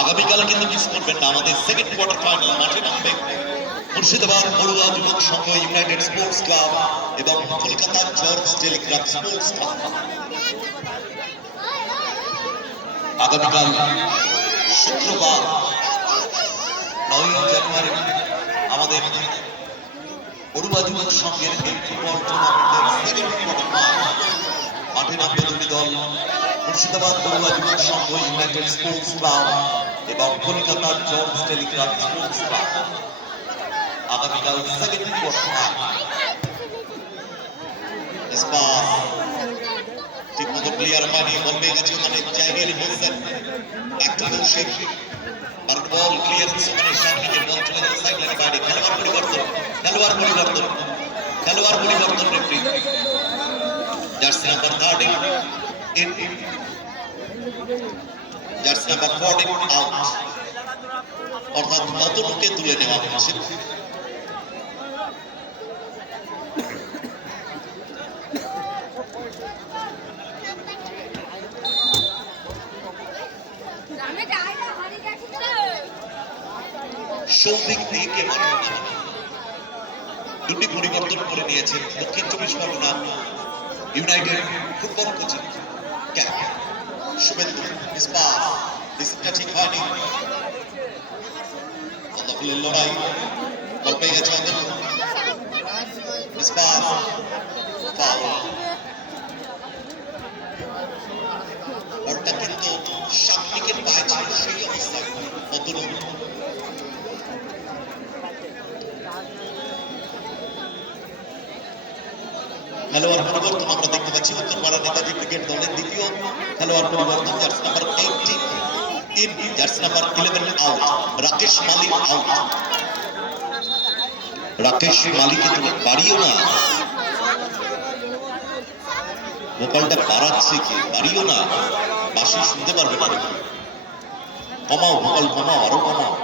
আগামীকাল কিন্তু মিস করবেন না, আমাদের সেকেন্ড কোয়ার্টার ফাইনাল মাঠে নামবে মুর্শিদাবাদ পড়ুয়া যুবক সংঘ ইউনাইটেড স্পোর্টস ক্লাব এবং Kolkata George Telegraph sports club. আগামীকাল শুক্রবার 9 জানুয়ারি আমাদের পড়ুয়া যুবক সংঘের এই ফুটবল টুর্নামেন্টের সেকেন্ড কোয়ার্টার ফাইনাল মাঠে নামবে দুটি দল, মুর্শিদাবাদ পড়ুয়া যুবক সংঘ ইউনাইটেড স্পোর্টস ক্লাব এবং Kolkata George Telegraph sports club. আগামীকাল সেকেন্ড কোয়ার্টার ফাইনাল। ঠিকমতো প্লেয়ার হয়নি, বল পেয়ে গেছে ওখানে জাহির হোসেন, একটা কৌশিক, আর বল ক্লিয়ারেন্স ওখানে সামনে বল চলে গেল সাইড লাইনের বাইরে। খেলোয়াড় পরিবর্তন referee. Jersey number 13 in, jersey number 14 out, অর্থাৎ কতটুকে তুলে নেওয়া হচ্ছে। সৌভিক দিকে দুটি পরিবর্তন করে নিয়েছে Dakshin 24 Parganas united football coaching camp. Suvendu রিসিভটা ঠিক হয়নি, দখলের লড়াই, বল পেয়ে গেছে বলটা কিন্তু সামনিকের পায়ে ছিল, সেই অবস্থায় অতনুর খেলোয়াড় পরিবর্তন আমরা দেখতে পাচ্ছি উত্তরপাড়া নেতাজি ক্রিকেট দলের দ্বিতীয় খেলোয়াড় পরিবর্তন। Jersey number 18 in, jersey number 11 out, Rakesh Malik out. Rakesh মালিককে তুমি বাড়িও না, ভোকালটা বাড়াচ্ছে কি, বাড়িও না, বাসি শুনতে পারবে না, কমাও ভোকাল কমাও, আরো কমাও।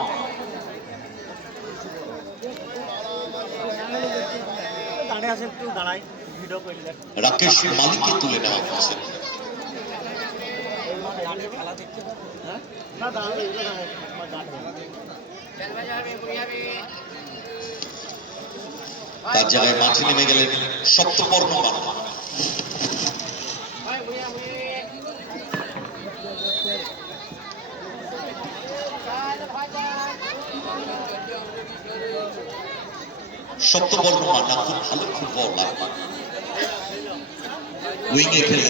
রাকেশ মালিককে তুলে নেওয়া হচ্ছে। তার জায়গায় মাঠে নেমে গেলেন সপ্তপর্ণ বাংলা। সপ্তপর্ণ মান্না খুব ভালো ফুটবলার, উইংয়ে খেলেন